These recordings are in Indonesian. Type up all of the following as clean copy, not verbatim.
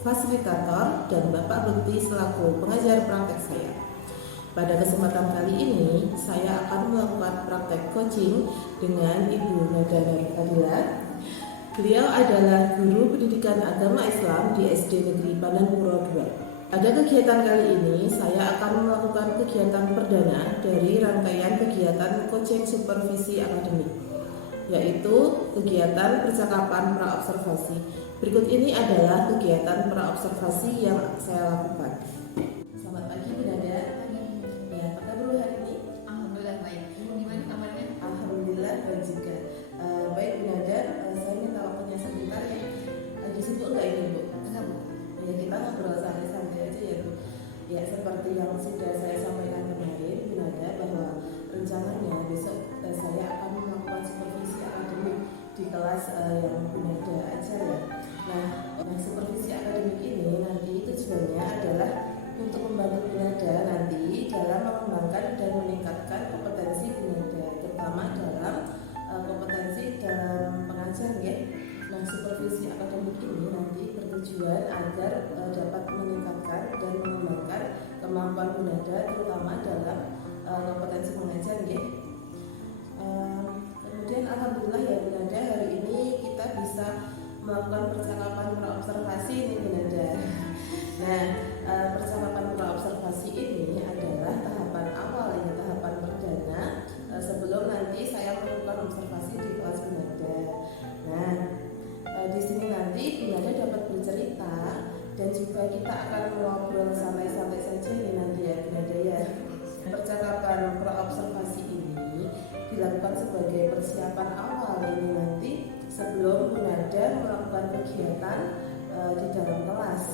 fasilitator, dan Bapak Bekti selaku pengajar praktek saya. Pada kesempatan kali ini, saya akan melakukan praktek coaching dengan Ibu Nada Fadila. Beliau adalah guru pendidikan agama Islam di SD Negeri Pandanpuro 2. Pada kegiatan kali ini, saya akan melakukan kegiatan perdana dari rangkaian kegiatan coaching supervisi akademik, yaitu kegiatan percakapan praobservasi. Berikut ini adalah kegiatan praobservasi yang saya lakukan. Selamat pagi Bu Nada. Ya, apa kabar hari ini? Alhamdulillah baik. Gimana kabarnya? Alhamdulillah baik juga. Baik Bu Nada, saya minta waktunya sebentar ya. Lagi sibuk nggak ini Bu? Enggak Bu. Ya, kita ngobrol santai-santai aja ya Bu. Ya, seperti yang sudah saya sampaikan kemarin Bu Nada, bahwa rencananya besok saya akan melakukan supervisi akademik di kelas yang Bu Nada ajar ya. Nah, supervisi akademik ini nanti tujuannya adalah untuk membantu Bu Nada nanti dalam mengembangkan dan meningkatkan kompetensi Bu Nada, terutama dalam kompetensi dalam pengajar ya. Nah, supervisi akademik ini nanti bertujuan agar dapat meningkatkan dan mengembangkan kemampuan Bu Nada, terutama dalam kompetensi mengajar ya. Kemudian alhamdulillah ya Bu Nada, hari ini kita bisa melakukan percakapan praobservasi ini Bu Nada. Nah, percakapan praobservasi ini adalah tahapan awal, ini tahapan perdana sebelum nanti saya melakukan observasi di kelas Bu Nada. Nah, di sini nanti Bu Nada dapat bercerita dan juga kita akan ngobrol santai-santai saja ini nanti ya Bu Nada ya. Percakapan praobservasi ini dilakukan sebagai persiapan awal ini nanti sebelum Bu Nada melakukan kegiatan di dalam kelas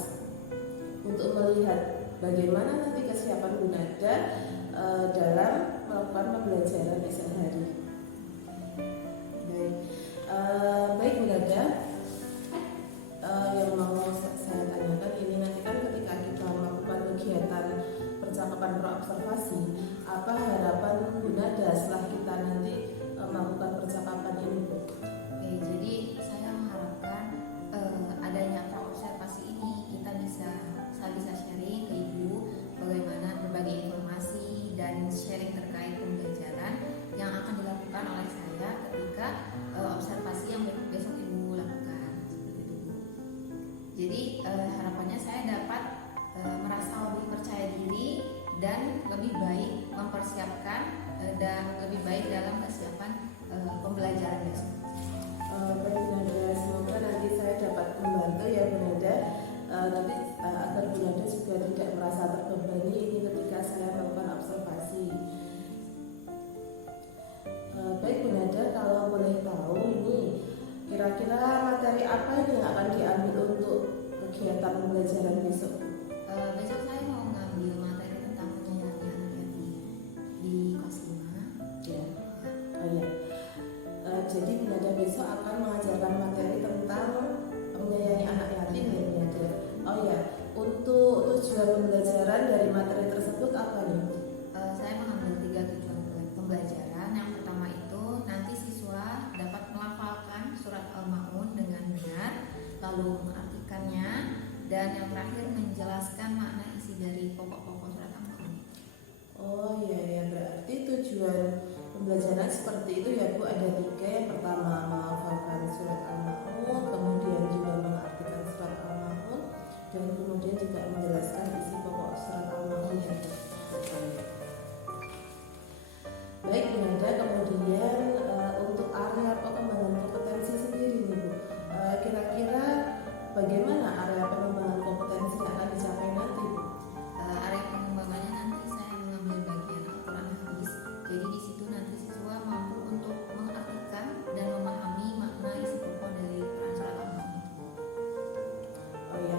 untuk melihat bagaimana nanti kesiapan Bu Nada dalam melakukan pembelajaran esok hari. Baik Bu Nada, yang mau saya tanyakan ini nanti kan ketika kita melakukan kegiatan percakapan praobservasi, apa harapan Bu Nada setelah kita nanti melakukan percakapan ini Bu? Oke, jadi saya mengharapkan adanya praobservasi ini saya bisa sharing ke Ibu bagaimana berbagai informasi dan sharing terkait pembelajaran yang akan dilakukan oleh saya ketika observasi yang besok Ibu lakukan, seperti itu Bu. Jadi harapannya saya dapat merasa lebih percaya diri dan lebih baik mempersiapkan dan lebih baik dalam kesiapan pembelajaran besok. Baik Bu Nada, semoga nanti saya dapat membantu ya Bu Nada, nanti agar Bu Nada juga tidak merasa terbebani ini ketika saya melakukan observasi. Baik Bu Nada, kalau boleh tahu ini kira-kira materi apa ini yang akan diambil untuk kegiatan pembelajaran besok? Besok saya mau ngambil materi tentang menyayangi anak yatim di kelas 5. Ya. Oh ya. Jadi Bu Nada besok akan mengajarkan materi tentang menyayangi anak yatim ya Bu Nada. Oh ya, untuk tujuan pembelajaran dari materi tersebut apa nih? Saya mengambil 3 tujuan pembelajaran. Yang pertama itu nanti siswa dapat melafalkan surat Al-Ma'un dengan benar, lalu mengartikannya, dan yang terakhir menjelaskan makna isi dari pokok-pokok surat Al-Ma'un. Oh iya ya, berarti tujuan pembelajaran seperti itu ya Bu, ada 3. Yang pertama menghafalkan surat Al-Ma'un, kemudian juga mengartikan surat Al-Ma'un, dan kemudian juga menjelaskan isi pokok surat Al-Ma'un ya Bu. Baik Bu Nada, kemudian untuk area pengembangan kompetensi sendiri nih Bu, kira-kira bagaimana area pengembangan kompetensi yang akan dicapai nanti Bu? Area pengembangannya nanti saya mengambil bagian Al-Quran hadis. Jadi di situ nanti siswa mampu untuk mengartikan dan memahami makna isi pokok dari Quran surat Al-Ma'un. Oh ya,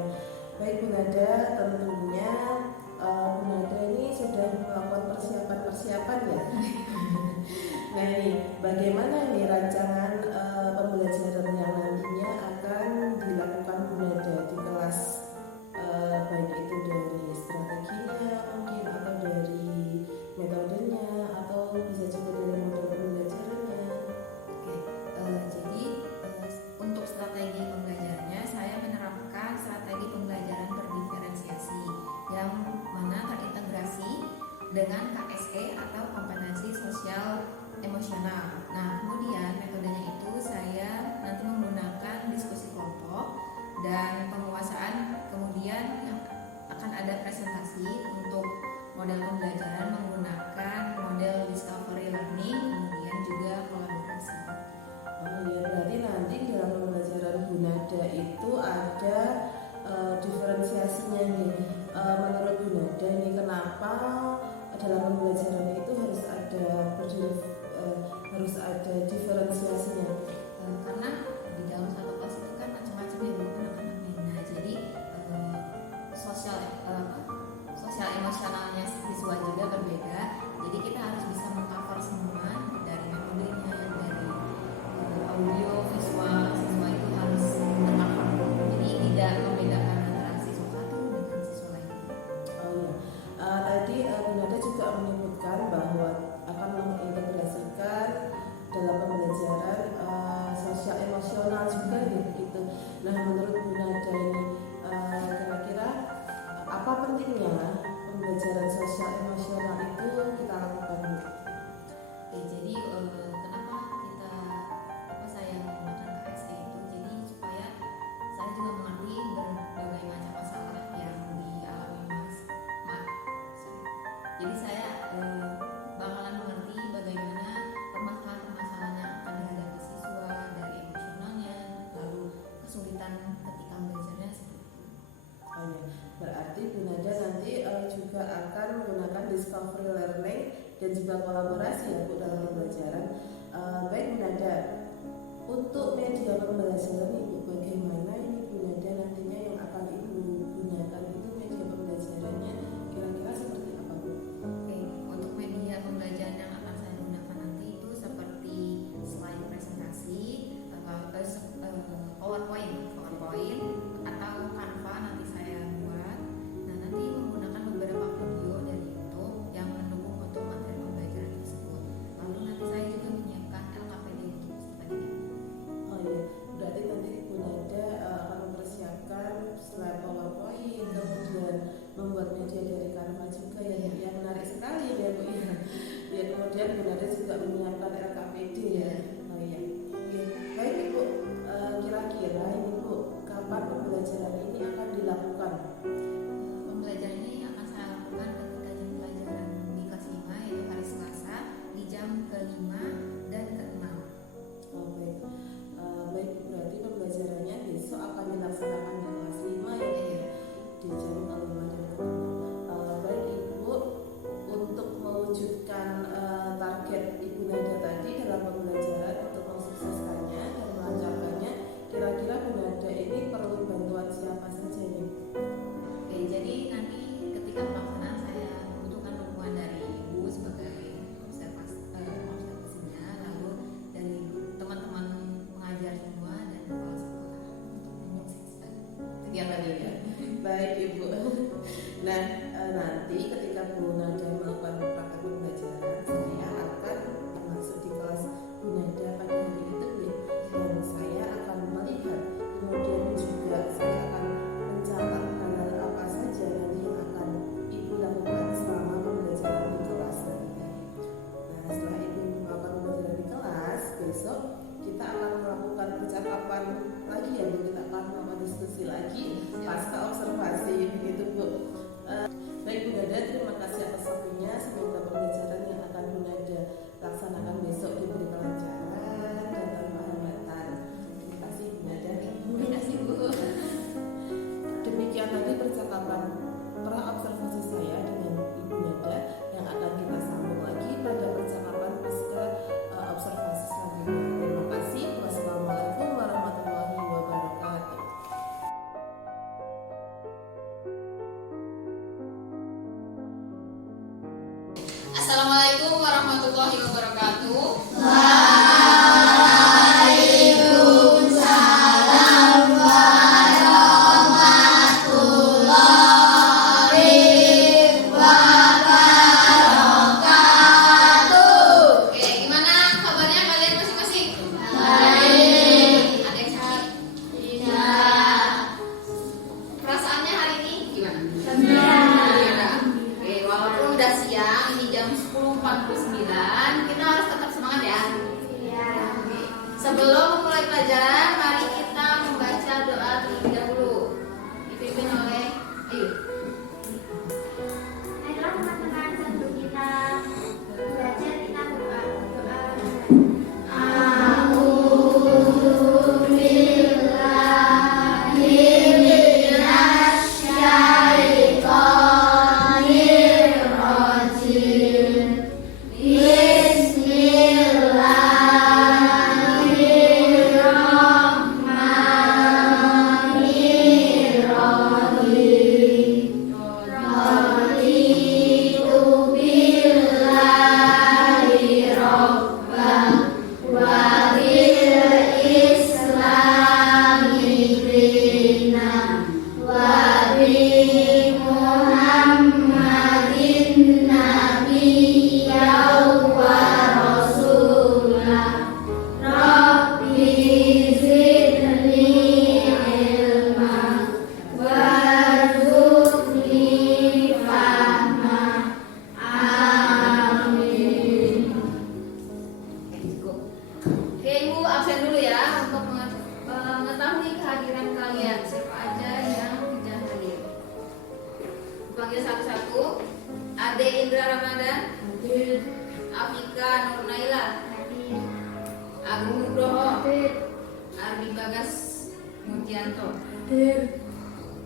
baik Bu Nada, tentunya Bu Nada ini sudah melakukan persiapan ya. Nah ini bagaimana nih rancangan pembelajaran yang nantinya akan dilakukan Bu Nada di kelas, baik itu dari strateginya mungkin atau dari metodenya atau bisa juga dari model pembelajarannya. Oke, jadi untuk strategi pembelajarannya saya menerapkan strategi pembelajaran dengan KSE atau kompetensi sosial emosional. Nah, kemudian metodenya itu saya nanti menggunakan diskusi kelompok dan penguasaan, kemudian yang akan ada presentasi untuk model pembelajaran menggunakan model discovery learning, kemudian juga kolaborasi. Oh ya, berarti nanti dalam pembelajaran Bu Nada itu ada diferensiasinya nih. Menurut Bu Nada ini kenapa dalam pembelajaran itu harus ada diferensiasinya? Karena di dalam satu kelas itu kan macam-macam ya Bu anak-anaknya. Jadi sosial emosionalnya siswa juga berbeda. Jadi kita harus bisa mengcover semua dari metodenya, dari audio, visual, siswa itu harus tercover. Jadi tidak membedakan antara siswa satu dengan siswa lain. Oh ya, tadi Bu Nada juga menyebutkan bahwa akan mengintegrasikan dalam pembelajaran sosial emosional juga gitu. Nah, menurut Bu Nada ini kira-kira apa pentingnya pembelajaran sosial emosional itu kita lakukan, Bu? Oke, jadi kenapa saya menggunakan KSE itu? Jadi supaya saya juga mengerti berbagai macam masalah yang dialami Jadi saya bakalan mengerti bagaimana permasalahan-permasalahan yang akan dihadapi siswa dari emosionalnya, lalu kesulitan ketika belajarnya seperti itu. Oh ya, berarti Bu Nada nanti juga akan menggunakan discovery learning dan juga kolaborasi ya Bu dalam pembelajaran. Baik Bu Nada, untuk media pembelajaran Ibu bagaimana ini Bu Nada nantinya yang akan Ibu gunakan itu media pembelajarannya kira-kira seperti apa Bu? Oke, untuk media pembelajaran yang akan saya gunakan nanti itu seperti slide presentasi, PowerPoint atau Canva nanti saya buat. Nah, nanti menggunakan beberapa video dari YouTube yang mendukung untuk materi pembelajaran tersebut. Lalu nanti saya juga menyiapkan LKPD untuk peserta didik. Oh iya, berarti nanti Bu Nada akan mempersiapkan slide PowerPoint, kemudian membuat media dari Canva juga yang menarik sekali ya Bu ya. Ya, kemudian Bu Nada juga menyiapkan LKPD ya. Oh iya. Oke, baik Ibu, kira-kira ini Bu, kapan pembelajaran ini akan dilakukan? Pembelajaran ini akan saya lakukan ketika jam pelajaran di kelas 5, yaitu hari Selasa di jam ke-5 dan ke-6. Oh baik, baik berarti pembelajarannya besok akan dilaksanakan di kelas 5 ya di jam 5 dan ke-6. Baik Ibu, untuk mewujudkan target Ibu Nada tadi dalam pembelajaran untuk mensukseskannya dan melancarkannya, kira-kira Bu Nada ini perlu bantuan siapa saja nih? Oke, jadi nanti ketika pelaksanaan saya membutuhkan dukungan dari Ibu sebagai observasinya, lalu dari teman-teman pengajar semua dan kepala sekolah untuk menyukseskan kegiatan ini. Baik Ibu. Nah, nanti ketika Bu Nada melakukan praktek pembelajaran, saya akan masuk di kelas Bu Nada pada hari itu ya. Dan saya akan melihat, kemudian juga saya akan mencatat hal-hal apa saja nanti yang akan Ibu lakukan selama pembelajaran di kelas nanti. Nah, setelah Ibu melakukan pembelajaran di kelas, besok kita akan melakukan percakapan lagi ya Bu, kita akan melakukan diskusi lagi pasca observasi begitu Bu. Baik Bu Nada, terima kasih atas waktunya. Semoga pembelajaran yang akan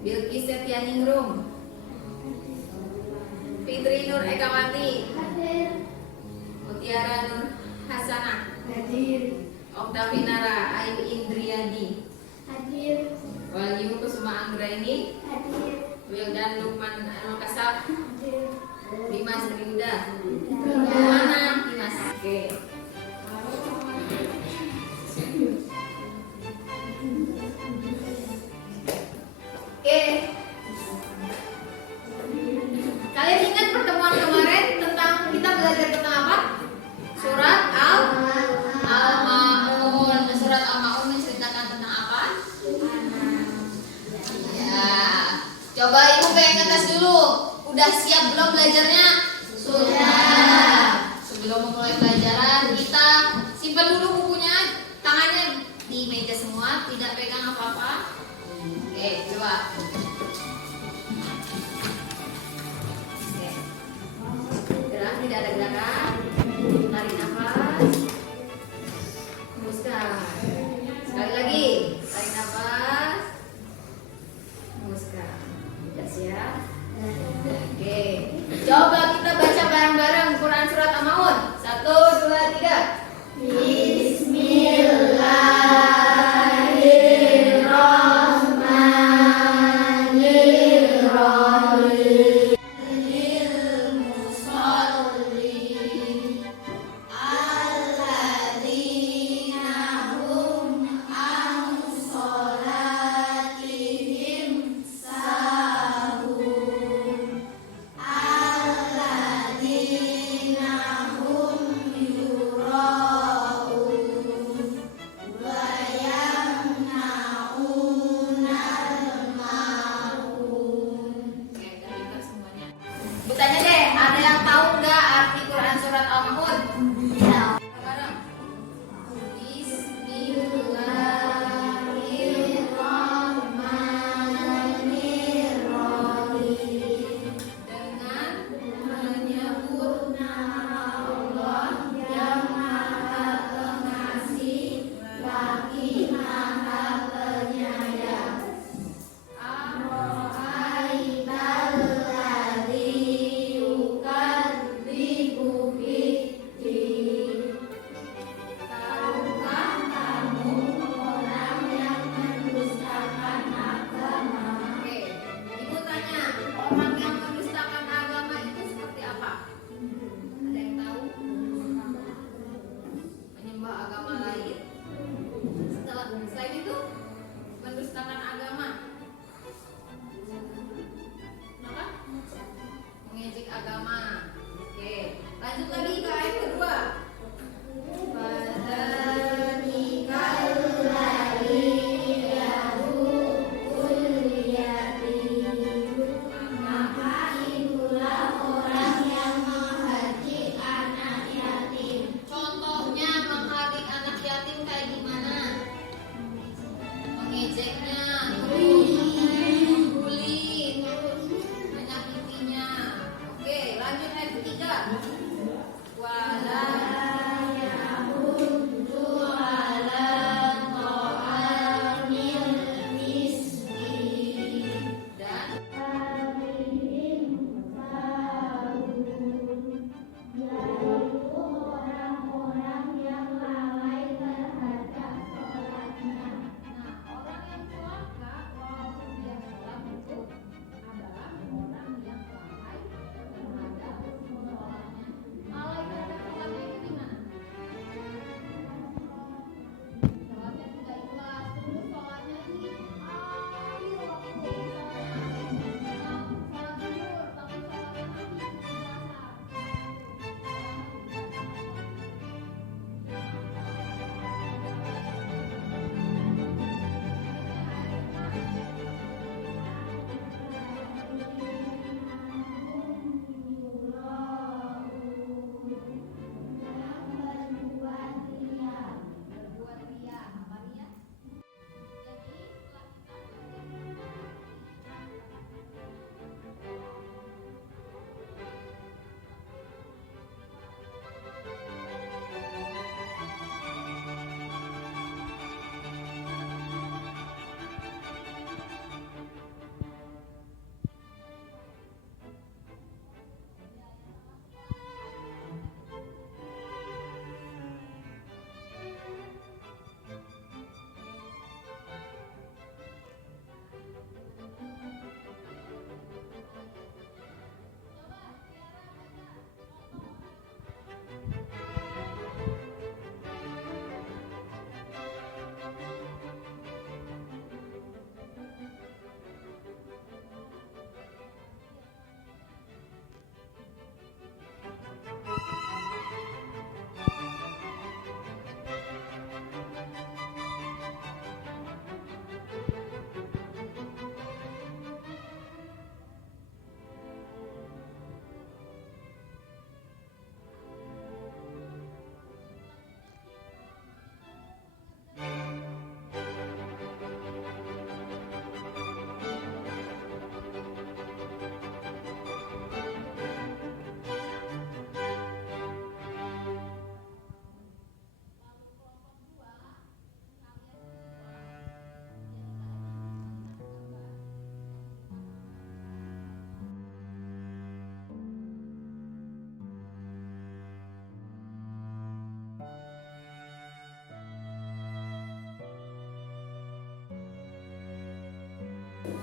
Bilqis Setianingrum. Fitri Nur Ekawati. Mutiara Nur Hasanah. Oktavinara Ayu Indriadi. Wahyu Kusuma Anggraini. Wildan Lukman Anukasap. Dimas Rinda. Mana Dimas? Oke. Oke. Kalian ingat pertemuan kemarin tentang kita belajar tentang apa? Surat Al-Maun. Surat Al-Maun menceritakan tentang apa? Ya. Coba ibu pengen ngetes dulu. Udah siap belum belajarnya? Sudah. Sebelum memulai pelajaran, kita simpan dulu bukunya, tangannya di meja semua, tidak pegang apa-apa. Oke, coba. Oke. Gerak, tidak ada gerakan. Tarik nafas. Hembuskan. Sekali lagi, tarik nafas. Hembuskan. Sudah siap? Oke. Coba kita baca bareng-bareng Quran surat Al-Maun. 1, 2, 3. Bismillahirrahmanirrahim.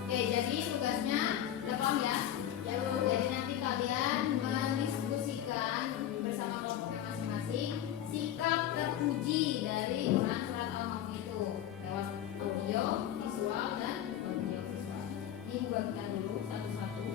Oke, jadi tugasnya udah paham ya? Jadi nanti kalian mendiskusikan bersama kelompoknya masing-masing sikap terpuji dari Quran surat Al-Ma'un itu lewat audio, visual, dan audio visual. Ini buatkan dulu satu-satu.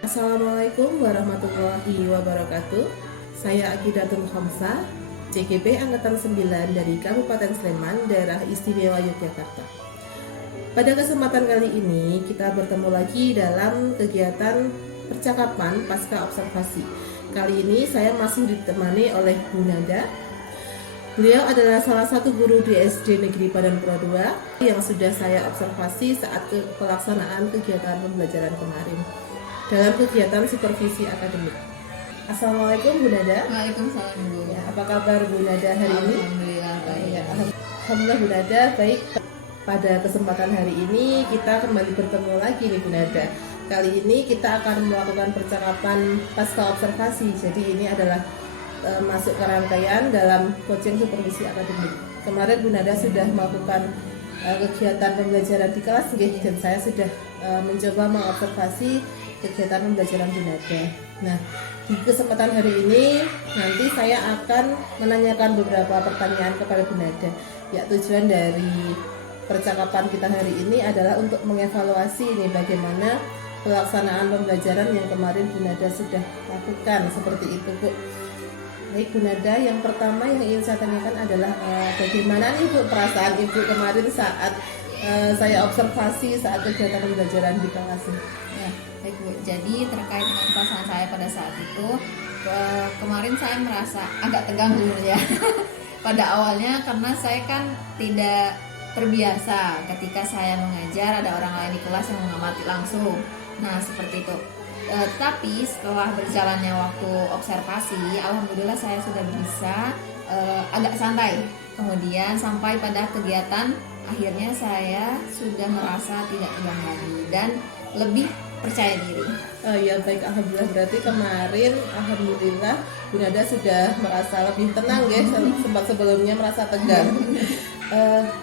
Assalamualaikum warahmatullahi wabarakatuh. Saya Akidatul Khamsah, CGP Angkatan 9 dari Kabupaten Sleman, Daerah Istimewa Yogyakarta. Pada kesempatan kali ini kita bertemu lagi dalam kegiatan percakapan pasca observasi. Kali ini saya masih ditemani oleh Bu Nada. Beliau adalah salah satu guru di SD Negeri Padanpuro 2 yang sudah saya observasi saat pelaksanaan kegiatan pembelajaran kemarin dalam kegiatan supervisi akademik. Assalamualaikum Bu Nada. Waalaikumsalam Bu. Ya, apa kabar Bu Nada hari ini? Alhamdulillah baik. Ya, Alhamdulillah Bu Nada baik. Pada kesempatan hari ini kita kembali bertemu lagi nih Bu Nada. Kali ini kita akan melakukan percakapan pasca observasi. Jadi ini adalah masuk ke rangkaian dalam coaching supervisi akademik. Kemarin Bu Nada sudah melakukan kegiatan pembelajaran di kelas dan saya sudah mencoba mengobservasi kegiatan pembelajaran Bu Nada. Nah, di kesempatan hari ini nanti saya akan menanyakan beberapa pertanyaan kepada Bu Nada. Ya, tujuan dari percakapan kita hari ini adalah untuk mengevaluasi ini bagaimana pelaksanaan pembelajaran yang kemarin Bu Nada sudah lakukan, seperti itu Bu. Baik Bu Nada, yang pertama yang ingin saya tanyakan adalah bagaimana nih Bu perasaan Ibu kemarin saat saya observasi saat kegiatan pembelajaran di kelas ini? Ya, baik Bu. Jadi terkait dengan perasaan saya pada saat itu, kemarin saya merasa agak tegang dulu ya. Pada awalnya karena saya kan tidak terbiasa ketika saya mengajar ada orang lain di kelas yang mengamati langsung. Nah seperti itu. Tapi setelah berjalannya waktu observasi, alhamdulillah saya sudah bisa agak santai. Kemudian sampai pada kegiatan, akhirnya saya sudah merasa tidak tegang lagi dan lebih percaya diri. Ya baik, alhamdulillah. Berarti kemarin alhamdulillah Bu Nada sudah merasa lebih tenang ya, sempat sebelumnya merasa tegang.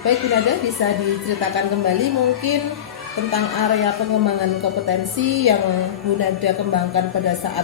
Baik Bu Nada, bisa diceritakan kembali mungkin tentang area pengembangan kompetensi yang Bu Nada kembangkan pada saat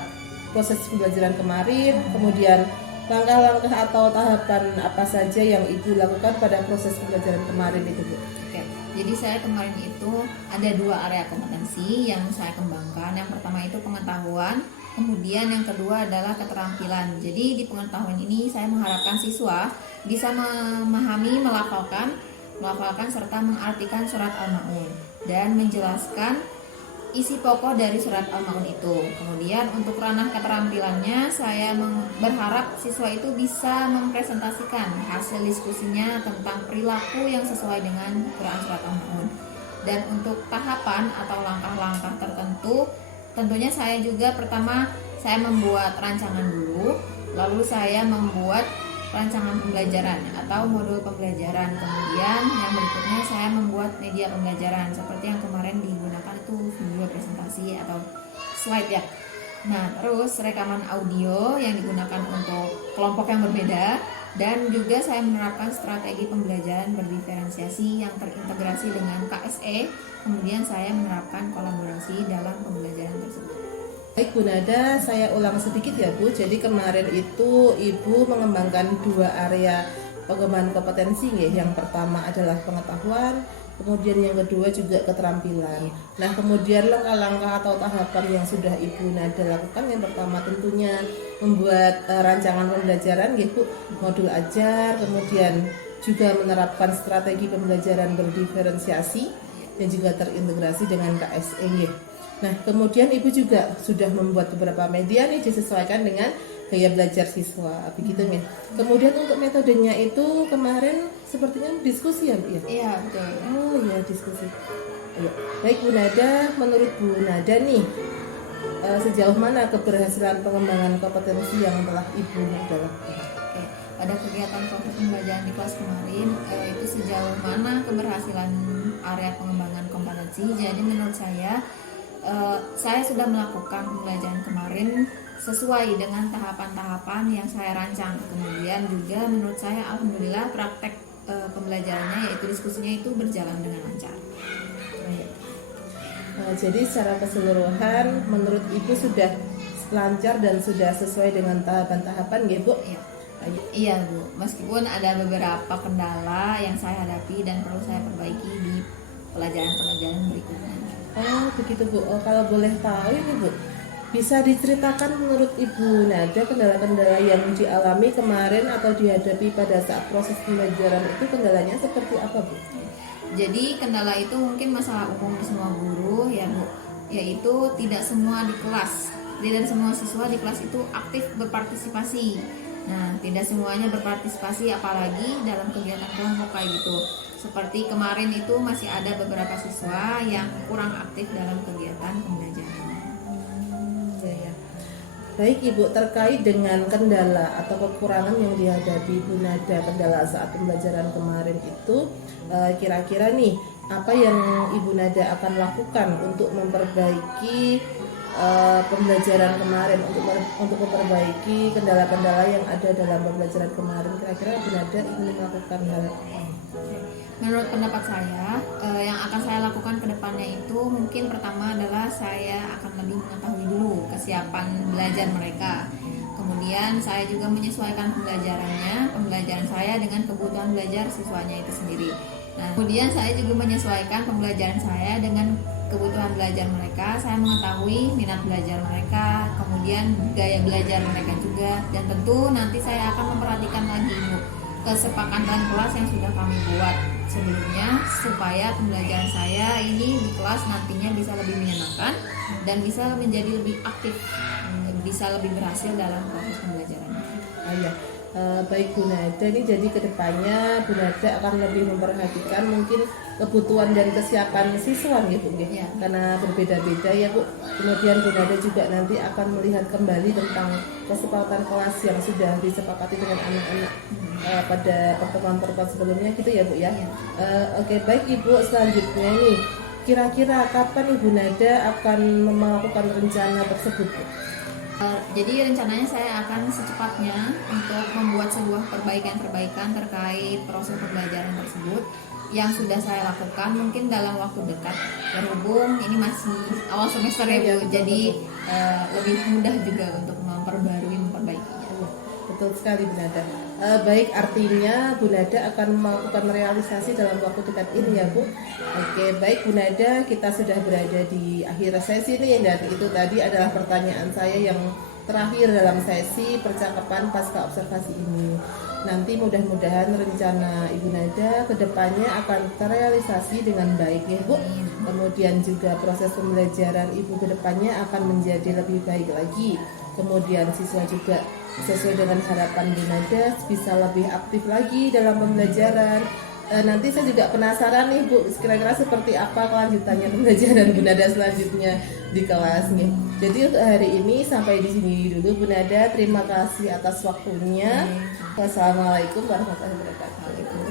proses pembelajaran kemarin, kemudian langkah-langkah atau tahapan apa saja yang Ibu lakukan pada proses pembelajaran kemarin itu Bu? Oke, jadi saya kemarin itu ada 2 area kompetensi yang saya kembangkan. Yang pertama itu pengetahuan, kemudian yang kedua adalah keterampilan. Jadi di pengetahuan ini saya mengharapkan siswa bisa memahami, melafalkan serta mengartikan surat Al-Maun dan menjelaskan isi pokok dari surat Al-Maun itu. Kemudian untuk ranah keterampilannya saya berharap siswa itu bisa mempresentasikan hasil diskusinya tentang perilaku yang sesuai dengan Quran surat Al-Maun. Dan untuk tahapan atau langkah-langkah tertentu, tentunya saya juga pertama saya membuat rancangan dulu, lalu saya membuat rancangan pembelajaran atau modul pembelajaran. Kemudian yang berikutnya saya membuat media pembelajaran seperti yang kemarin digunakan itu video presentasi atau slide ya. Nah, terus rekaman audio yang digunakan untuk kelompok yang berbeda, dan juga saya menerapkan strategi pembelajaran berdiferensiasi yang terintegrasi dengan KSE. Kemudian saya menerapkan kolaborasi dalam pembelajaran tersebut. Baik Bu Nada, saya ulang sedikit ya Bu. Jadi kemarin itu Ibu mengembangkan 2 area pengembangan kompetensi ya. Yang pertama adalah pengetahuan, kemudian yang kedua juga keterampilan. Nah, kemudian langkah-langkah atau tahapan yang sudah Ibu Nada lakukan, yang pertama tentunya membuat rancangan pembelajaran ya Bu, modul ajar, kemudian juga menerapkan strategi pembelajaran berdiferensiasi dan juga terintegrasi dengan KSE ya. Nah, kemudian Ibu juga sudah membuat beberapa media nih disesuaikan dengan gaya belajar siswa, begitu ya. Kemudian untuk metodenya itu kemarin sepertinya diskusi ya Bu ya? Iya, betul. Oh iya, diskusi. Ayo. Baik Bu Nada, menurut Bu Nada nih sejauh mana keberhasilan pengembangan kompetensi yang telah Ibu Nada lakukan? Oke, pada kegiatan proses pembelajaran di kelas kemarin itu sejauh mana keberhasilan area pengembangan kompetensi. Jadi menurut saya sudah melakukan pembelajaran kemarin sesuai dengan tahapan-tahapan yang saya rancang. Kemudian juga menurut saya alhamdulillah praktek pembelajarannya yaitu diskusinya itu berjalan dengan lancar. Jadi secara keseluruhan menurut Ibu sudah lancar dan sudah sesuai dengan tahapan-tahapan ya Bu? Iya Bu, meskipun ada beberapa kendala yang saya hadapi dan perlu saya perbaiki di pelajaran-pelajaran berikutnya. Oh begitu Bu. Kalau boleh tahu ini Bu, bisa diceritakan menurut Ibu Nada kendala-kendala yang dialami kemarin atau dihadapi pada saat proses pembelajaran itu, kendalanya seperti apa Bu? Jadi kendala itu mungkin masalah umum di semua guru ya Bu, yaitu tidak semua siswa di kelas itu aktif berpartisipasi. Nah, tidak semuanya berpartisipasi apalagi dalam kegiatan kelompok kayak gitu. Seperti kemarin itu masih ada beberapa siswa yang kurang aktif dalam kegiatan pembelajaran. Ya. Baik Ibu, terkait dengan kendala atau kekurangan yang dihadapi Ibu Nada kendala saat pembelajaran kemarin itu, kira-kira nih apa yang Ibu Nada akan lakukan untuk memperbaiki pembelajaran kemarin, untuk memperbaiki kendala-kendala yang ada dalam pembelajaran kemarin? Kira-kira Ibu Nada ingin melakukan hal apa? Menurut pendapat saya, yang akan saya lakukan ke depannya itu mungkin pertama adalah saya akan lebih mengetahui dulu kesiapan belajar mereka. Kemudian saya juga menyesuaikan pembelajaran saya dengan kebutuhan belajar siswanya itu sendiri. Nah, kemudian saya juga menyesuaikan pembelajaran saya dengan kebutuhan belajar mereka. Saya mengetahui minat belajar mereka, kemudian gaya belajar mereka juga, dan tentu nanti saya akan memperhatikan lagi Bu, kesepakatan kelas yang sudah kami buat sebelumnya supaya pembelajaran saya ini di kelas nantinya bisa lebih menyenangkan dan bisa menjadi lebih aktif, bisa lebih berhasil dalam proses pembelajaran. Baik Bu Nada, ini jadi kedepannya Bu Nada akan lebih memperhatikan mungkin kebutuhan dan kesiapan siswa gitu ya. Karena berbeda-beda ya Bu. Kemudian Bu Nada juga nanti akan melihat kembali tentang kesepakatan kelas yang sudah disepakati dengan anak-anak pada pertemuan-pertemuan sebelumnya gitu ya Bu ya. Oke, baik Ibu, selanjutnya nih kira-kira kapan Ibu Nada akan melakukan rencana tersebut Bu? Jadi rencananya saya akan secepatnya untuk membuat sebuah perbaikan-perbaikan terkait proses pembelajaran tersebut yang sudah saya lakukan mungkin dalam waktu dekat, berhubung ini masih awal semester ya Bu, jadi lebih mudah juga untuk memperbaikinya. Betul sekali Bu Nada. Baik, artinya Bu Nada akan melakukan realisasi dalam waktu dekat ini ya Bu. Oke, baik Bu Nada, kita sudah berada di akhir sesi nih, dan itu tadi adalah pertanyaan saya yang terakhir dalam sesi percakapan pasca observasi ini. Nanti mudah-mudahan rencana Ibu Nada kedepannya akan terrealisasi dengan baik ya Bu. Kemudian juga proses pembelajaran Ibu kedepannya akan menjadi lebih baik lagi. Kemudian siswa juga sesuai dengan harapan Bu Nada bisa lebih aktif lagi dalam pembelajaran. Nanti saya juga penasaran nih Bu, kira-kira seperti apa kelanjutannya pembelajaran Bu Nada selanjutnya di kelas nih. Jadi untuk hari ini sampai di sini dulu Bu Nada. Terima kasih atas waktunya. Wassalamualaikum warahmatullahi wabarakatuh.